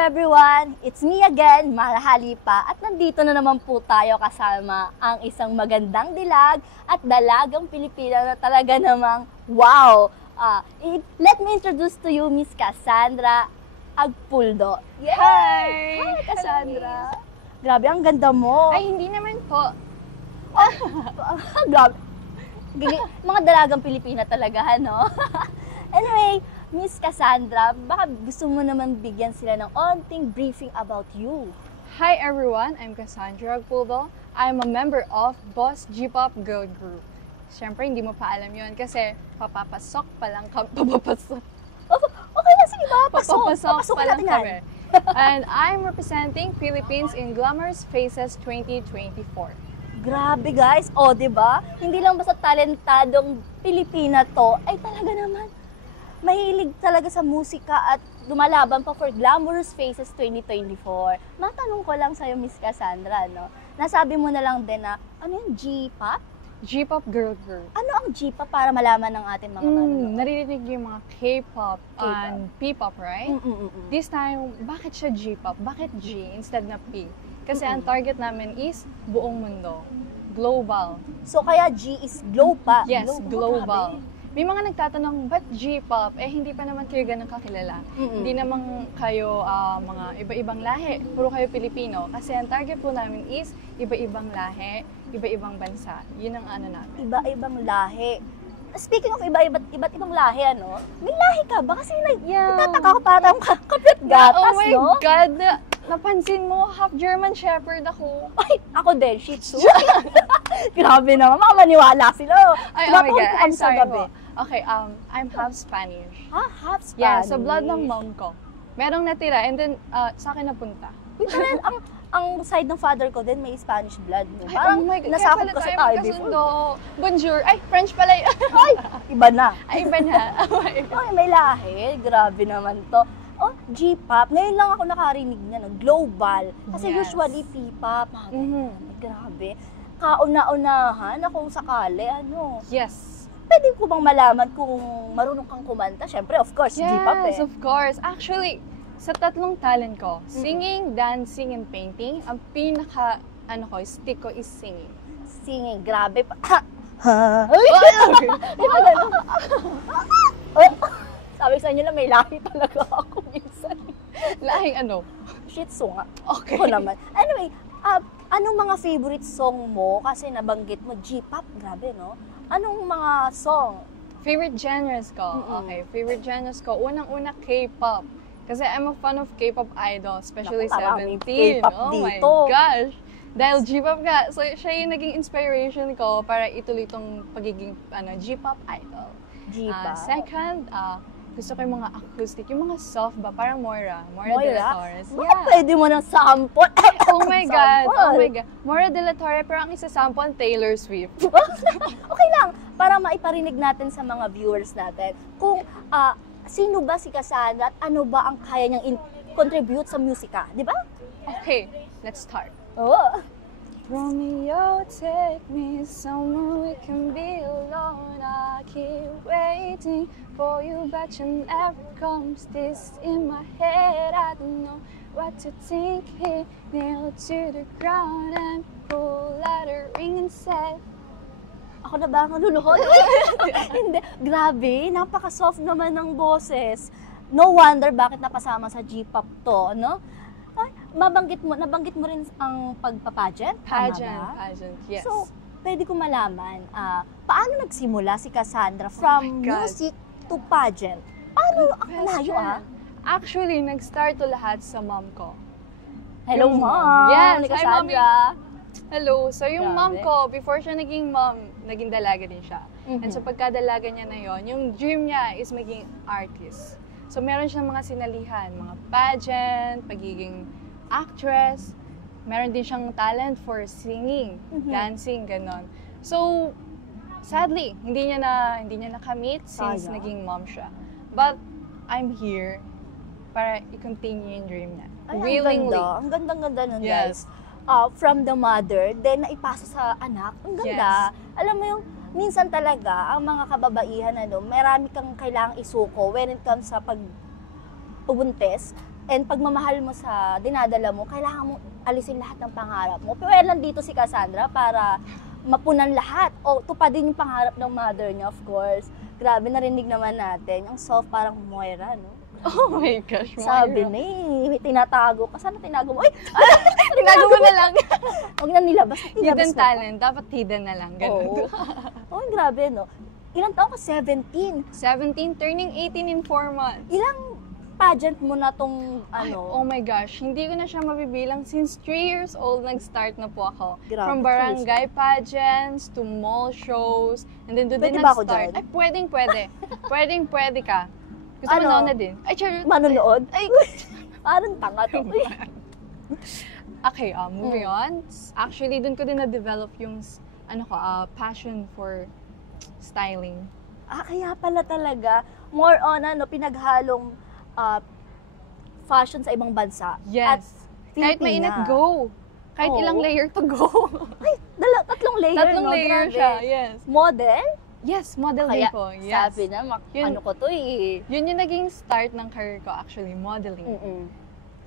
everyone? It's me again, Mara Halipa, at nandito na naman po tayo kasama ang isang magandang dilag at dalagang Pilipina na talaga namang wow! Let me introduce to you Miss Cassandra Agpuldo. Yay! Hi, Cassandra! Grabe, ang ganda mo! Ay, hindi naman po. Grabe! Mga dalagang Pilipina talaga, no? Anyway, Miss Cassandra, baka gusto mo naman bigyan sila ng onting briefing about you. Hi everyone, I'm Cassandra Agpuldo. I'm a member of Boss G-Pop Girl Group. Siyempre, hindi mo pa alam yun kasi papapasok pa lang kami. Papapasok. Okay lang, sige ba? Papapasok pa lang natin kami. And I'm representing Philippines in Glamorous Faces 2024. Grabe guys, o diba? Hindi lang basta talentadong Pilipina to, ay talaga naman mahilig talaga sa musika at lumalaban pa for Glamorous Faces 2024. Matanong ko lang sa'yo, Miss Cassandra, no? Nasabi mo na lang din na, ano yung G-pop? G-Pop Girl Group. Ano ang G-pop para malaman ng ating mga manonood? Naririnig yung mga K-pop and P-pop, right? This time, bakit siya G-pop? Bakit G instead na P? Kasi ang target namin is buong mundo. Global. So kaya G is global. Yes, global. Grabe. May mga nagtatanong, ba't G-pop? Eh, hindi pa naman kayo ganun kakilala. Hindi naman kayo mga iba-ibang lahi. Puro kayo Pilipino. Kasi ang target po namin is iba-ibang lahi, iba-ibang bansa. Yun ang ano namin. Iba-ibang lahi. Speaking of iba't ibang lahi, ano? May lahi ka ba? Kasi nagtataka ko parang kapit gatas, oh my no? God! Napansin mo, half German Shepherd ako. Ay, ako din, Shih Tzu. Grabe naman, makapaniwala sila. Ay, oh my God, I'm sa sorry gabi. po. Okay, I'm half Spanish. Half Spanish? Yeah, sa blood ng mom ko. Merong natira, and then sa akin napunta. Wait, ang side ng father ko din may Spanish blood. No? Ay, Parang oh my God, nasakop kaya pala kasi tayo tayo magkasundo. before. Bonjour. Ay, French pala yun. Ay, iba na. Ay, iba na. Oh my God. Ay, may lahi. Grabe naman to. Oh, G-pop. Ngayon lang ako nakarinig niya, no? Global. Kasi Yes. usually P-pop. Grabe. Kauna-unahan na kung sakali, ano. Yes. Pwede ko bang malaman kung marunong kang kumanta? Siyempre, of course, G-pop eh. Yes, of course. Actually, sa tatlong talent ko, singing, dancing, and painting, ang pinaka, stick ko is singing. Singing, grabe pa. Ha? Di ba ganun? Sabi sa inyo lang, may lahi talaga ako minsan. Lahing ano? Shih Tzu nga. Okay. Ako naman. Anyway, anong mga favorite song mo? Kasi nabanggit mo, G-pop, grabe, no? Anong mga song? Favorite genres ko? Okay, favorite genres ko, unang-una K-pop. Kasi I'm a fan of K-pop idol, especially Naku, maraming 17. K-pop Oh my dito. gosh! Dahil G-pop nga, so siya yung naging inspiration ko para ituloy itong pagiging G-pop idol. G-pop? Second, gusto ko yung mga acoustic, yung mga soft ba, parang Moira de la Torres. Baka pwede mo ng sample. Oh my God, oh my God. Moira de la Torre, pero ang isa sample, Taylor Swift. Okay lang, para maiparinig natin sa mga viewers natin kung sino ba si Cassandra at ano ba ang kaya niyang contribute sa musika, di ba? Okay, let's start. Oo. Romeo, take me somewhere we can be alone. I keep waiting for you, but you never comes. This in my head, I don't know what to think. Here, nailed to the ground and pull out a ring and said, Ako na ba ang naluluhod? Hindi. Grabe, napaka-soft naman ng boses. No wonder bakit napasama sa G-pop to, no? Ay, nabanggit mo rin ang pagpa-pageant? pageant, yes. So, pwede ko malaman, paano nagsimula si Cassandra from God. music to pageant? Paano ang layo, Actually, nag-start to lahat sa mom ko. Hello, Yung mom! Yes, ni hi, Cassandra! Hello. So, yung mom Grabe. ko, before siya naging mom, naging dalaga din siya. And so, pagkadalaga niya na yon, yung dream niya is maging artist. So, meron siyang mga sinalihan, mga pageant, pagiging actress. Meron din siyang talent for singing, dancing, ganon. So, sadly, hindi niya nakamit since Sayang. naging mom siya. But, I'm here para i-continue yung dream niya. Ay, Willingly. ang ganda-ganda nun, Yes. guys. From the mother, then naipasa sa anak. Ang ganda. Alam mo yung, minsan talaga, ang mga kababaihan, marami kang kailangang isuko when it comes sa pagbuntis. and pagmamahal mo sa dinadala mo, kailangan mo alisin lahat ng pangarap mo. Pero nandito si Cassandra para mapunan lahat. O tupadin yung pangarap ng mother niya, of course. Grabe, narinig naman natin. Ang soft parang Moira, no? Oh my gosh, Sabi Moira. na may tinatago ka. Sana tinago mo? Uy! Tinago mo na lang. Huwag na nilabas. Hidden mo. talent. Dapat hidden na lang. Oo. Ganun. Oh, grabe, no? Ilang taon ka? 17. 17, turning 18 in 4 months. Ilang pageant mo na tong, Ay, ano? oh my gosh, hindi ko na siya mabibilang. Since 3 years old, nag-start na po ako. Grabe, From barangay pageants to mall shows. And then doon Pwede din ba ako nag-start. dyan? Ay, pwede ka. Gusto Ano? mo nauna din? Ay, charot. Manonood? Ay, Parang tanga to. okay, moving on. Actually, doon ko din na-develop yung, passion for styling. Kaya pala talaga. More on, pinaghalong fashion sa ibang bansa. Yes. Kahit Filipina. mainit, go. Kahit Oo. ilang layer to go. Ay, tatlong layer, Tatlong no? layer Grabe. siya, yes. Model? Yes, model Kaya, din po. Yes. sabi na, Yun- ano ko to eh. Yun yung naging start ng career ko actually, modeling. Mm-mm.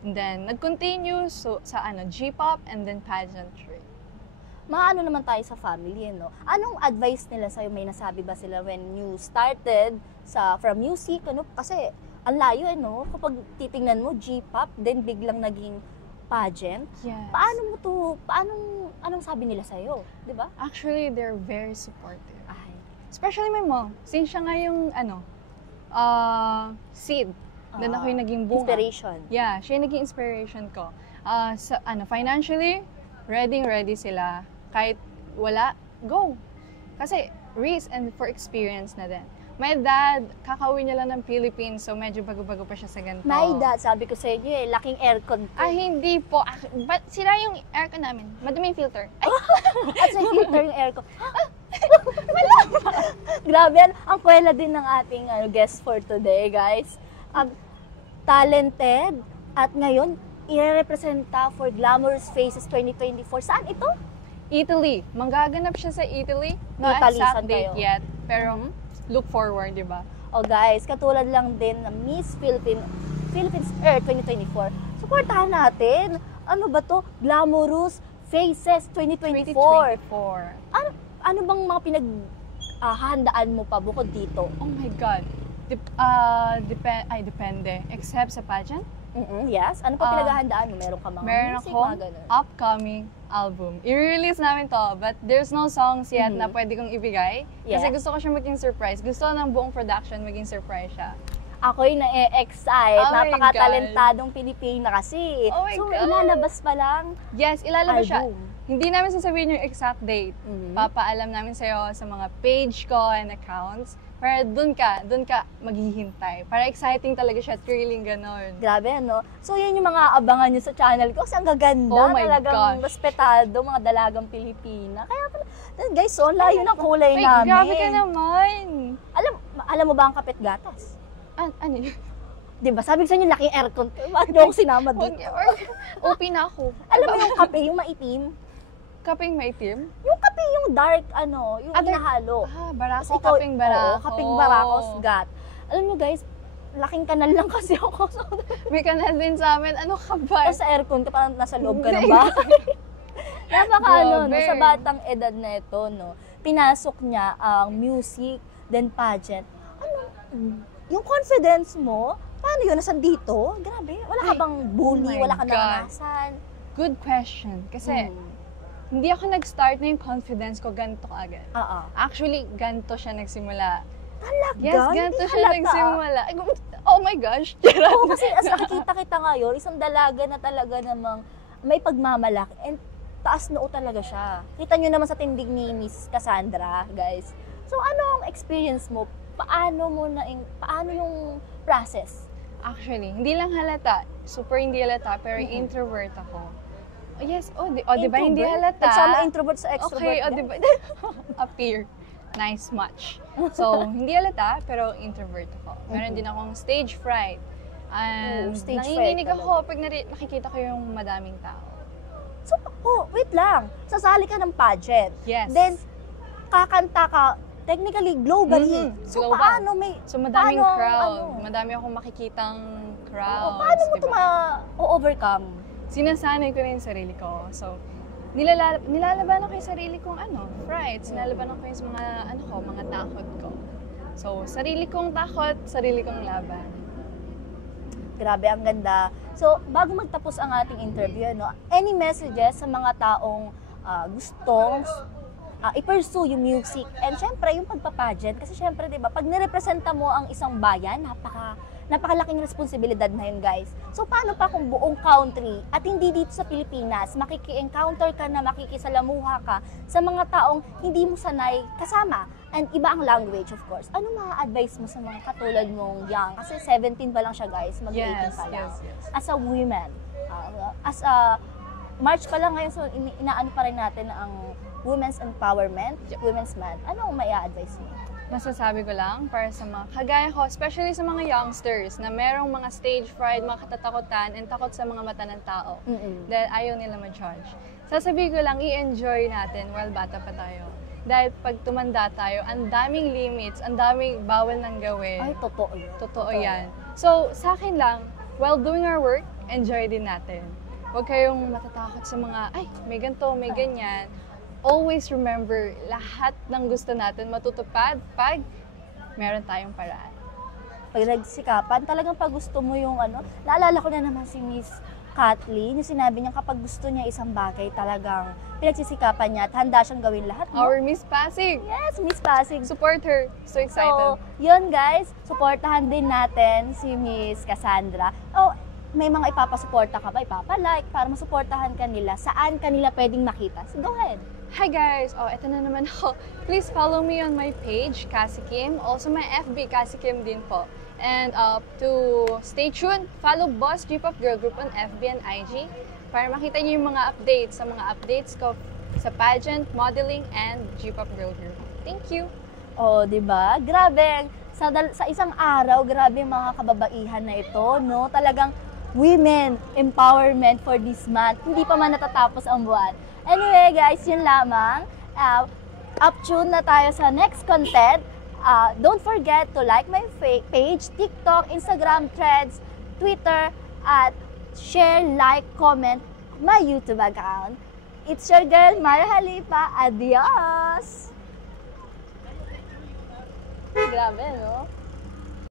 And then, nag-continue sa G-pop and then pageantry. Maano naman tayo sa family, no? Anong advice nila sa'yo? May nasabi ba sila when you started from music, ano? Kasi, ang layo, no? Kapag titingnan mo, G-pop, then biglang naging pageant. Yes. Anong sabi nila sa'yo? Di ba? Actually, they're very supportive. Ay. Especially my mom. Since siya nga yung, seed. Then ako yung naging bunga. Inspiration. Yeah, siya yung naging inspiration ko. Financially, ready sila. Kahit wala, go. Kasi risk and for experience na din. My dad, kakauwi niya lang ng Philippines, so medyo bago-bago pa siya sa ganito. My dad, sabi ko sa inyo laking aircon to. Hindi po. But sira yung aircon namin. Madumi yung filter. Ay, At sa filter yung aircon. Grabe, ang kwela din ng ating guest for today, guys. Talented at ngayon, i-representa for Glamorous Faces 2024. Saan ito? Italy. Manggaganap siya sa Italy. No Italy, exact saan date kayo? yet. Pero look forward, di ba? O guys, katulad lang din ng Miss Philippines Earth 2024. Supportahan natin. Ano ba to? Glamorous Faces 2024. 2024. Ano bang mga handaan mo pa bukod dito? Oh my God. Depende. Except sa pageant, Yes. Ano pa pinaghahandaan mo? Meron ka mga meron music, akong mga ganun? upcoming album. I-release namin to, but there's no songs yet na pwede kong ibigay. Kasi Yeah. gusto ko siya maging surprise. Gusto ko ng buong production maging surprise siya. Ako'y na-excite. Oh my Napaka-talentadong Pilipina kasi. Oh my So, God. ilalabas pa lang Yes, ilalabas siya. album. Hindi namin sasabihin yung exact date. Mhm. Papaalam namin sa'yo sa mga page ko and accounts. Para dun ka maghihintay. Para exciting talaga siya, thrilling ganon. Grabe, ano? So, yun yung mga abangan nyo sa channel ko. Kasi ang gaganda. Oh my talagang gosh. respetado, mga dalagang Pilipina. Kaya pala, guys, so, layo ng kulay Ay, namin. grabe ka naman! Alam mo ba ang kapit gatas? Ano yun? Di ba? Sabi ko sa inyo, laking aircon. Bakit yung sinama Huwag dito? OP na ako. Alam mo yung kape, yung maitim? Kaping maitim? Yung kape, yung dark, yung Dark- inahalo. Barako, Ikaw- kaping barako. Oo, kaping barakos, gat. Alam nyo guys, laking kanal lang kasi ako. So, May kanal din sa amin. Ano ka ba? tapos sa aircon ka, parang nasa loob ka ng Hindi. bahay. Napaka no, Grabe. sa batang edad na ito, no, pinasok niya ang music, then pageant. Yung confidence mo, paano yun? Nasaan dito? Grabe. Wala ka Ay, bang bully? oh my Wala ka God. naranasan? Good question. Kasi hindi ako nag-start na yung confidence ko ganito agad. Oo. Actually, ganito siya nagsimula. Talaga? Yes, ganito Hindi siya halata. nagsimula. Ay, oh my gosh. Oo, kasi as nakikita kita ngayon, isang dalaga na talaga namang may pagmamalaki and taas noo talaga siya. Kita nyo naman sa tindig ni Miss Cassandra, guys. So, ano ang experience mo? Paano yung process? Actually, hindi lang halata. Super hindi halata, pero introvert ako. Oh, yes, di ba hindi Introvert? halata? Nagsama introvert sa extrovert. Okay, guys. di ba? Appear. Nice match. So, hindi halata, pero introvert ako. Meron din akong stage fright. And stage nanginginig fright ako pag nakikita ko yung madaming tao. So, wait lang. Sasali ka ng pageant. Yes. Then, kakanta ka technically, globally. So, Global. paano may... So, madaming paano, crowd. ano? Madami akong makikitang Oo, crowd. paano mo ito ma-overcome? Sinasanay ko rin yung sarili ko. So, nilalabanan ko yung sarili kong frights. Nilalabanan ko yung mga takot ko. So, sarili kong takot, sarili kong laban. Grabe, ang ganda. So, bago magtapos ang ating interview, any messages sa mga taong gustong i-pursue yung music and syempre yung pagpapageant kasi syempre 'di ba pag nirepresenta mo ang isang bayan napakalaking responsibilidad na yun, guys. So paano pa kung buong country at hindi dito sa Pilipinas makiki-encounter ka na makikisalamuha ka sa mga taong hindi mo sanay kasama and iba ang language, of course. Ano ma-advise mo sa mga katulad mong young kasi 17 pa lang siya, guys, mag-18 pa lang. Yes. As a woman, as a March pa lang ngayon, so inaano pa rin natin ang women's empowerment, women's month. Ano ang mai-advise mo? Masasabi ko lang, para sa mga kagaya ko, especially sa mga youngsters na merong mga stage fright, mga katatakutan, and takot sa mga mata ng tao. Dahil ayaw nila ma-judge. Sasabihin ko lang, i-enjoy natin while bata pa tayo. Dahil pag tumanda tayo, ang daming limits, ang daming bawal nang gawin. Ay, totoo yun. Totoo yan. So, sa akin lang, while doing our work, enjoy din natin. Huwag kayong matatakot sa mga, ay, may ganito, may ganyan. Always remember, lahat ng gusto natin matutupad pag meron tayong paraan. Pag nagsikapan, talagang pag gusto mo yung naalala ko na naman si Miss Kathleen, yung sinabi niya kapag gusto niya isang bagay, talagang pinagsisikapan niya at handa siyang gawin lahat. Our Miss Pasig! Yes, Miss Pasig. Support her. So excited. So, yun guys, supportahan din natin si Miss Cassandra. Oh, may mga ipapasuporta ka ba? Ipapalike para masuportahan kanila. Saan kanila pwedeng makita? So, go ahead. Hi guys! Eto na naman ako. Please follow me on my page, Cassie Kim. Also my FB, Cassie Kim din po. And to stay tuned, follow Boss G-Pop Girl Group on FB and IG para makita niyo yung mga updates ko sa pageant, modeling, and G-Pop Girl Group. Thank you! Oh, di ba? Grabe. Sa isang araw, grabe mga kababaihan na ito, no? Talagang women empowerment for this month. Hindi pa man natatapos ang buwan. Anyway, guys, yun lamang. Up-tune na tayo sa next content. Don't forget to like my page, TikTok, Instagram, Threads, Twitter, at share, like, comment my YouTube account. It's your girl, Mara Halipa. Adios! Grabe, no?